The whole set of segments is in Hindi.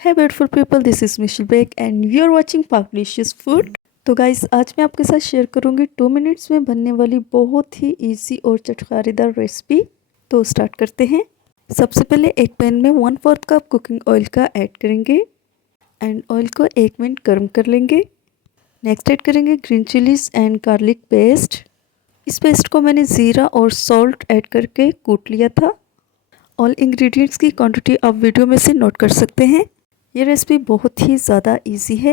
Hey beautiful people, this is Michelle Beck and you are watching Parklicious Food। तो गाइस आज मैं आपके साथ शेयर करूंगी 2 मिनट्स में बनने वाली बहुत ही इजी और चटखारेदार रेसिपी। तो स्टार्ट करते हैं। सबसे पहले एक पैन में 1/4 कप कुकिंग ऑयल का ऐड करेंगे एंड ऑयल को 1 मिनट गर्म कर लेंगे। नेक्स्ट ऐड करेंगे green chillies and garlic paste. इस पेस्ट को मैंने ज़ीरा और सॉल्ट ऐड करके कूट लिया था। ऑल इंग्रेडिएंट्स की क्वांटिटी आप वीडियो में से नोट कर सकते हैं। ये रेसिपी बहुत ही ज़्यादा इजी है।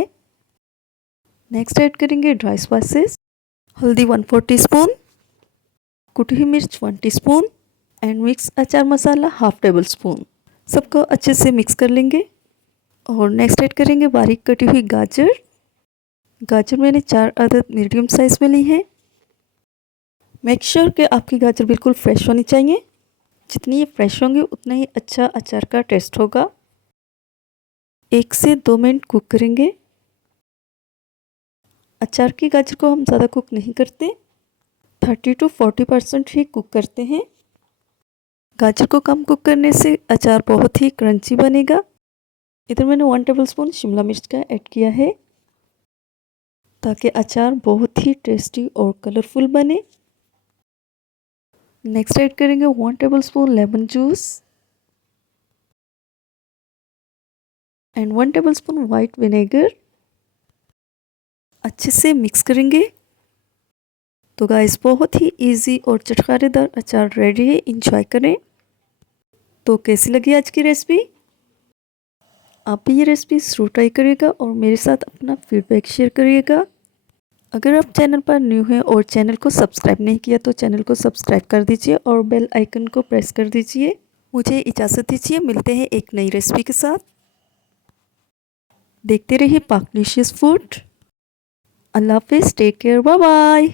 नेक्स्ट ऐड करेंगे ड्राई स्पाइसेस। हल्दी 1/4 टीस्पून, कुटी हुई मिर्च 1 टीस्पून एंड मिक्स अचार मसाला 1/2 टेबल स्पून। सबको अच्छे से मिक्स कर लेंगे। और नेक्स्ट ऐड करेंगे बारीक कटी हुई गाजर। गाजर मैंने 4 अदद मीडियम साइज़ में ली है। मेक श्योर कि आपकी गाजर बिल्कुल फ्रेश होनी चाहिए। जितनी ये फ्रेश होंगी उतना ही अच्छा अचार का टेस्ट होगा। 1 से 2 मिनट कुक करेंगे। अचार की गाजर को हम ज़्यादा कुक नहीं करते, 30 to 40% ही कुक करते हैं। गाजर को कम कुक करने से अचार बहुत ही क्रंची बनेगा। इधर मैंने 1 टेबल स्पून शिमला मिर्च का ऐड किया है ताकि अचार बहुत ही टेस्टी और कलरफुल बने। नेक्स्ट ऐड करेंगे 1 table spoon lemon juice and 1 table spoon white vinegar. अच्छे से मिक्स करेंगे। तो गाइस बहुत ही इजी और चटखारेदार अचार रेडी है, इंजॉय करें। तो कैसी लगी आज की रेसिपी? आप भी ये रेसिपी ज़रूर ट्राई करिएगा और मेरे साथ अपना फीडबैक शेयर करिएगा। अगर आप चैनल पर न्यू हैं और चैनल को सब्सक्राइब नहीं किया तो चैनल को सब्सक्राइब कर दीजिए और बेल आइकन को प्रेस कर दीजिए। मुझे इजाज़त दीजिए, मिलते हैं एक नई रेसिपी के साथ। देखते रहिए पार्कलिशियस फूड। अल्लाह हाफिज़, टेक केयर, बाय बाय।